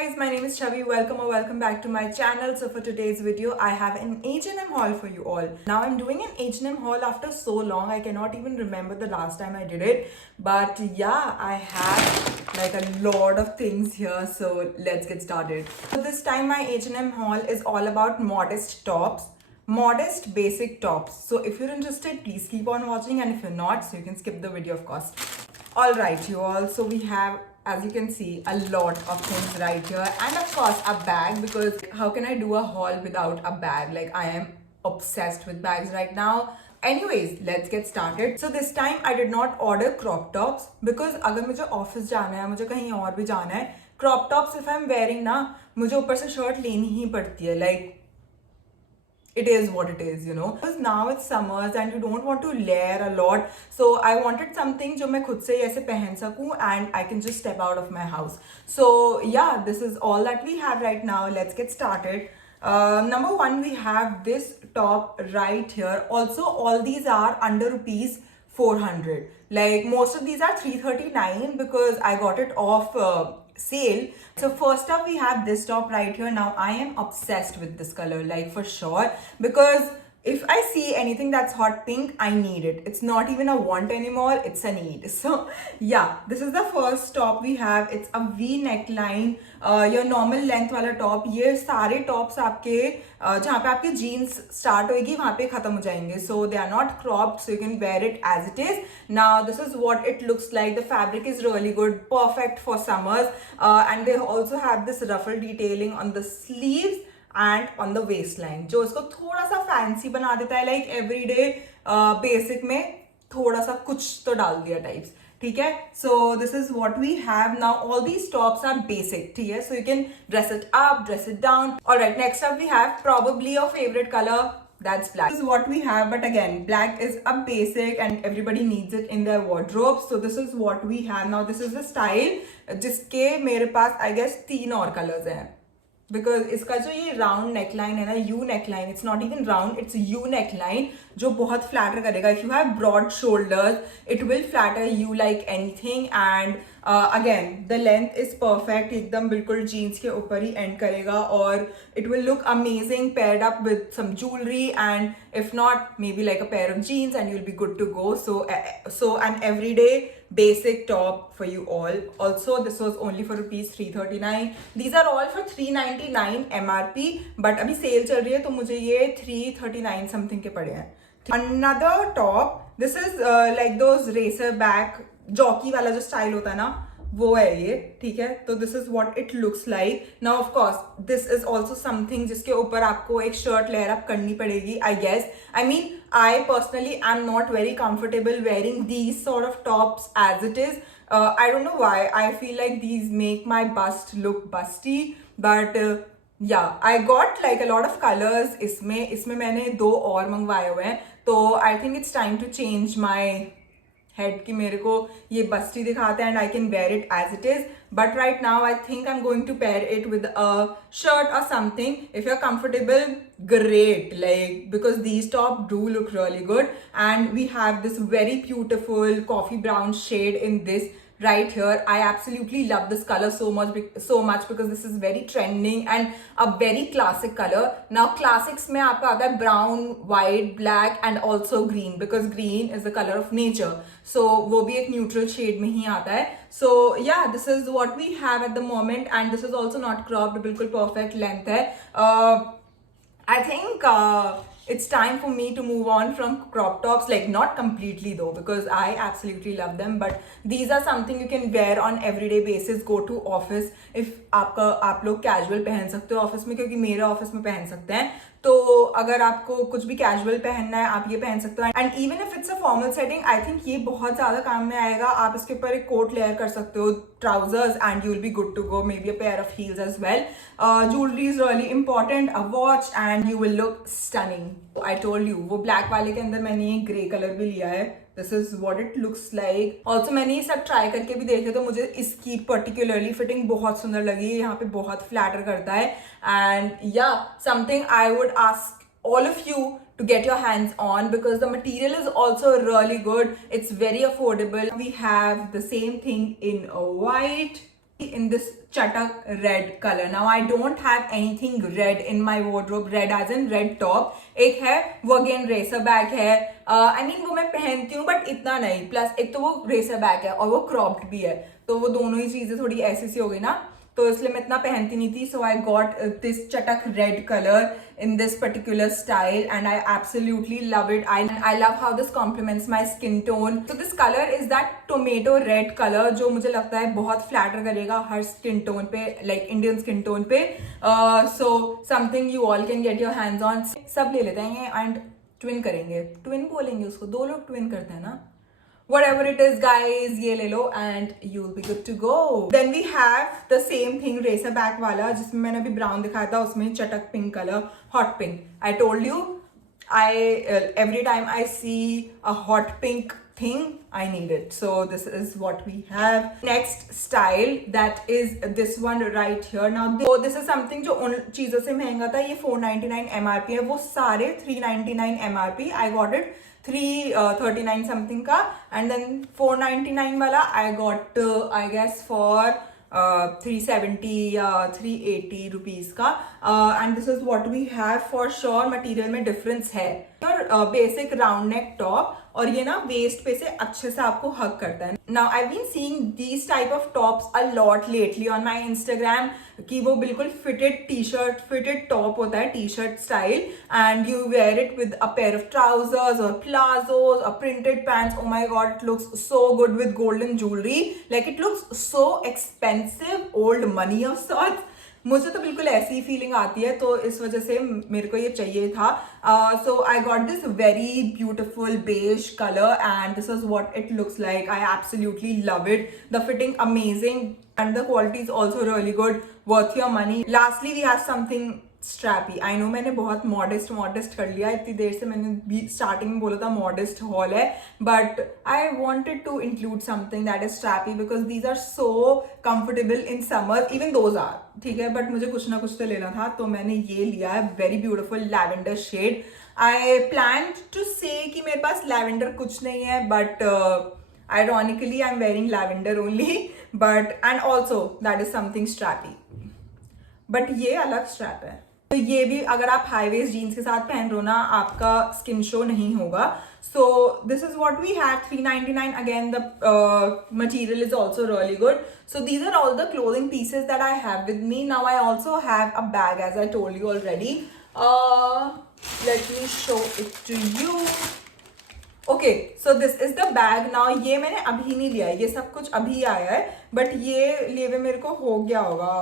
guys, my name is Chavi. Welcome or welcome back to my channel. So for today's video, I have an H&M haul for you all. Now I'm doing an H&M haul after so long. I cannot even remember the last time I did it. But yeah, I have like a lot of things here. So let's get started. So this time my H&M haul is all about modest tops. Modest basic tops. So if you're interested, please keep on watching, and if you're not, so you can skip the video of course. All right, you all, so we have, as you can see, a lot of things right here, and of course a bag, because how can I do a haul without a bag? Like, I am obsessed with bags right now. Anyways, let's get started. So this time I did not order crop tops because अगर मुझे office जाना है, मुझे कहीं और भी जाना है, crop tops if I'm wearing ना, मुझे ऊपर से शर्ट लेनी ही पड़ती है. Like, it is what it is, you know, because now it's summers and you don't want to layer a lot, so I wanted something जो मैं खुद से ऐसे पहन सकूं and I can just step out of my house. So yeah, this is all that we have right now. Let's get started. Number one, we have this top right here. Also, all these are under rupees 400. Like, most of these are 339 because I got it off sale. So first up, we have this top right here. Now I am obsessed with this color, like, for sure, because if I see anything that's hot pink, I need it. It's not even a want anymore, it's a need. So yeah, this is the first top we have. It's a V neckline, your normal length वाला top. ये सारे tops आपके जहाँ पे आपके jeans start होएगी वहाँ पे खत्म हो जाएंगे. So they are not cropped, so you can wear it as it is. Now this is what it looks like. The fabric is really good, perfect for summers, and they also have this ruffle detailing on the sleeves and on the waistline, जो इसको थोड़ा सा fancy बना देता है. Like everyday basic में थोड़ा सा कुछ तो डाल दिया टाइप्स. ठीक है, so this is what we have now. All these tops are basic. ठीक है, so you can dress it up, dress it down. Alright, next up we have probably your favorite color. That's black. This is what we have, but again, black is a basic and everybody needs it in their wardrobe. So this is what we have now. This is the style जिसके मेरे पास I guess 3 और colors हैं. Because इसका जो ये round neckline है ना, U neckline, it's not even round, it's U neckline, जो बहुत फ्लैटर करेगा. If you have broad shoulders, it will flatter you like anything. And again the length is perfect, एकदम बिल्कुल जीन्स के ऊपर ही एंड करेगा, और it will look amazing paired up with some jewellery, and if not, maybe like a pair of jeans, and you'll be good to go. So an everyday basic top for you all. Also, this was only for rupees 339. These are all for 399 MRP, but अभी cell चल रही है तो मुझे ये 339 something के पड़े हैं. Another top, this is like those racer back jockey वाला जो स्टाइल होता है ना, वो है ये. ठीक है, तो this is what it looks like. Now of course this is also something जिसके ऊपर आपको एक शर्ट लेयर अप करनी पड़ेगी, I guess. I mean, I personally I am not very comfortable wearing these sort of tops as it is. I don't know why, I feel like these make my bust look busty, but yeah, I got like a lot of colors. इसमें मैंने 2 और मंगवाए हुए हैं, तो I think it's time to change my head कि मेरे को ये बस्टी दिखाते हैं, and I can wear it as it is. But right now I think I am going to pair it with a shirt और something. If you are comfortable, great, like, because these top do look really good. And we have this very beautiful coffee brown shade in this right here. I absolutely love this color so much because this is very trending and a very classic color. Now classics में आपका आता है brown, white, black and also green, because green is the color of nature. So वो भी एक neutral shade में ही आता है. So yeah, this is what we have at the moment, and this is also not cropped, बिल्कुल perfect length है. I think it's time for me to move on from crop tops, like not completely though, because I absolutely love them, but these are something you can wear on everyday basis. Go to office if आप लोग casual पहन सकते हो office में, क्योंकि मेरे office में पहन सकते हैं. तो अगर आपको कुछ भी कैजुअल पहनना है, आप ये पहन सकते हो. And even if it's a formal setting, I think ये बहुत ज्यादा काम में आएगा. आप इसके ऊपर एक कोट लेयर कर सकते हो, trousers, and you will be good to go. Maybe a pair of heels as well. Jewellery is really important, a watch, and you will look stunning. I told you, वो black वाले के अंदर मैंने ये grey colour भी लिया है. This is what it looks like. Also मैंने ये सब ट्राई करके भी देखे, तो मुझे इसकी पर्टिकुलरली फिटिंग बहुत सुंदर लगी. यहाँ पे बहुत फ्लैटर करता है. एंड या, something I would ask all of you to get your hands on, because the material is also really good. It's very affordable. We have the same thing in a white, in this chatak red color. Now I don't have anything red in my wardrobe, red as in red top. एक है वो again racer bag है, I mean वो मैं पहनती हूँ but इतना नहीं, प्लस एक तो वो रेसर बैग है और वो क्रॉप्ड भी है, तो वो दोनों ही चीजें थोड़ी ऐसी सी हो गई ना, तो इसलिए मैं इतना पहनती नहीं थी. सो आई गॉट दिस चटक red colour in this particular style and I absolutely love it. I love how this complements my skin tone. So this color is that tomato red color जो मुझे लगता है बहुत flatter करेगा हर skin tone पे, like Indian skin tone पे. So something you all can get your hands on. सब ले लेते हैं and twin करेंगे, twin बोलेंगे उसको, दो लोग twin करते हैं ना. Whatever it is guys, ये ले लो and you'll be good to go. Then we have the same thing racer back वाला जिसमें मैंने अभी brown दिखाया था, उसमें चटक pink color, hot pink. I told you, every time I see a hot pink thing, I need it. So this is what we have. Next style, that is this one right here. Now this is something जो उन चीजों से महंगा था, ये 499 MRP है, वो सारे 399 MRP. I got it 339 something का, and then 499 वाला I got I guess for 370 या 380 रुपीज का. And this is what we have. For sure material में डिफरेंस है. और बेसिक राउंड नेक टॉप, और ये ना वेस्ट पे से अच्छे से आपको हग करता है. Now I been seeing these type of tops a lot lately on my Instagram, कि वो बिल्कुल fitted T shirt, fitted top होता है, T shirt style, and you wear it with a pair of trousers और palazzos और printed pants. Oh my god, it looks so good with golden jewellery, like it looks so expensive, old money of sorts. मुझे तो बिल्कुल ऐसी ही feeling आती है, तो इस वजह से मेरे को ये चाहिए था. So I got this very beautiful beige colour and this is what it looks like. I absolutely love it. The fitting amazing and the quality is also really good, worth your money. Lastly we have something strappy. I know मैंने बहुत modest कर लिया, इतनी देर से मैंने भी starting में बोला था modest haul है, but I wanted to include something that is strappy because these are so comfortable in summer. Even those are ठीक है, but मुझे कुछ ना कुछ तो लेना था, तो मैंने ये लिया है. very beautiful lavender shade. I planned to say कि मेरे पास lavender कुछ नहीं है, but ironically I'm wearing lavender only, but and also that is something strappy, but ये अलग strap है. तो ये भी अगर आप हाई वेस्ट जीन्स के साथ पहन रहे हो ना, आपका स्किन शो नहीं होगा. So this is what we had, 399. Again the material is also really good. So these are all the clothing pieces that I have with me. Now I also have a bag, as I told you already. Let me show it to you. Okay, so this is the bag. Now ये मैंने अभी नहीं लिया है, ये सब कुछ अभी आया है, बट ये लिए हुए मेरे को हो गया होगा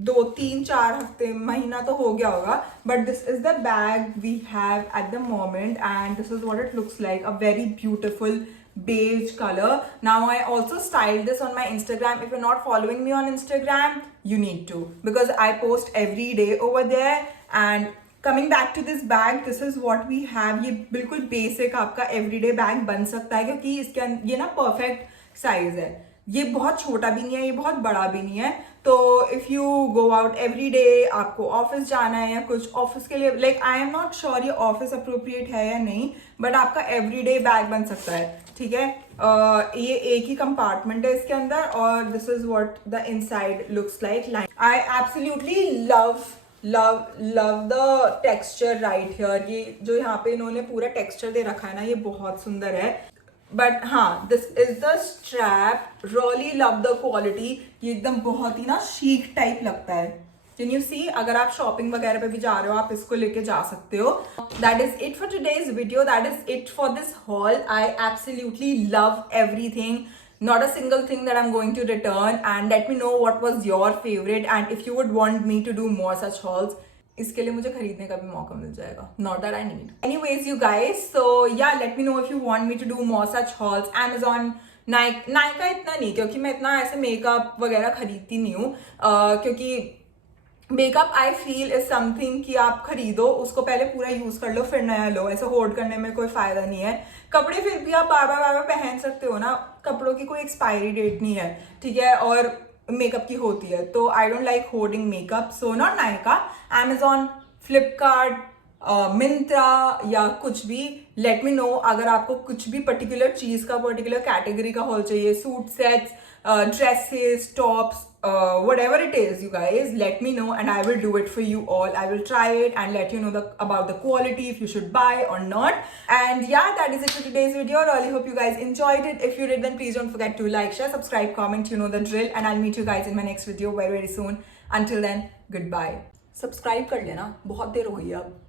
2-3-4 हफ्ते, महीना तो हो गया होगा. But this is the bag we have at the moment and this is what it looks like. A very beautiful beige color. Now I also styled this on my Instagram. If you're not following me on Instagram, you need to, because I post every day over there. And coming back to this bag, this is what we have. ये बिल्कुल basic आपका everyday bag बन सकता है, क्योंकि इसके ये ना परफेक्ट साइज है. ये बहुत छोटा भी नहीं है, ये बहुत बड़ा भी नहीं है. तो if you go out every day, आपको ऑफिस जाना है या कुछ ऑफिस के लिए, like I am not sure ये ऑफिस अप्रोप्रिएट है या नहीं, बट आपका एवरीडे बैग बन सकता है. ठीक है, ये एक ही कंपार्टमेंट है इसके अंदर, और this is what the inside looks like. I absolutely love the texture right here. ये जो यहाँ पे इन्होंने पूरा टेक्सचर दे रखा है ना, ये बहुत सुंदर है. बट हाँ, this is the strap. Really love the quality. ये एकदम बहुत ही ना शीक टाइप लगता है. कैन यू सी, अगर आप शॉपिंग वगैरह पे भी जा रहे हो, आप इसको लेके जा सकते हो. That is it for today's video. That is it for this hall. I absolutely love everything. Not a single thing that I'm going to return. And let me know what was your favorite and if you would want me to do more such hauls. इसके लिए मुझे खरीदने का भी मौका मिल जाएगा. Not that I need. Anyways, you guys, so yeah, let me know if you want me to do more such hauls. Amazon, Nykaa इतना नहीं, क्योंकि मैं इतना ऐसे मेकअप वगैरह खरीदती नहीं हूँ. क्योंकि makeup I feel is something कि आप खरीदो, उसको पहले पूरा यूज कर लो, फिर नया लो. ऐसे होल्ड करने में कोई फायदा नहीं है. कपड़े फिर भी आप बार बार पहन सकते हो ना, कपड़ों की कोई एक्सपायरी डेट नहीं है. ठीक है, और मेकअप की होती है, तो I don't like holding makeup. So not Nykaa, Amazon, Flipkart, Myntra या कुछ भी. लेट मी नो अगर आपको कुछ भी पर्टिकुलर चीज का, पर्टिकुलर कैटेगरी का हॉल चाहिए. Suit sets, dresses, tops, whatever it is, you guys, let me know and I will do it for you all. I will try it and let you know about the quality, if you should buy or not. And yeah, that is it for today's video. I really hope you guys enjoyed it. If you did, then please don't forget to like, share, subscribe, comment, you know the drill. And I'll meet you guys in my next video very soon. Until then, goodbye. Subscribe कर लेना, बहुत देर हो गई अब.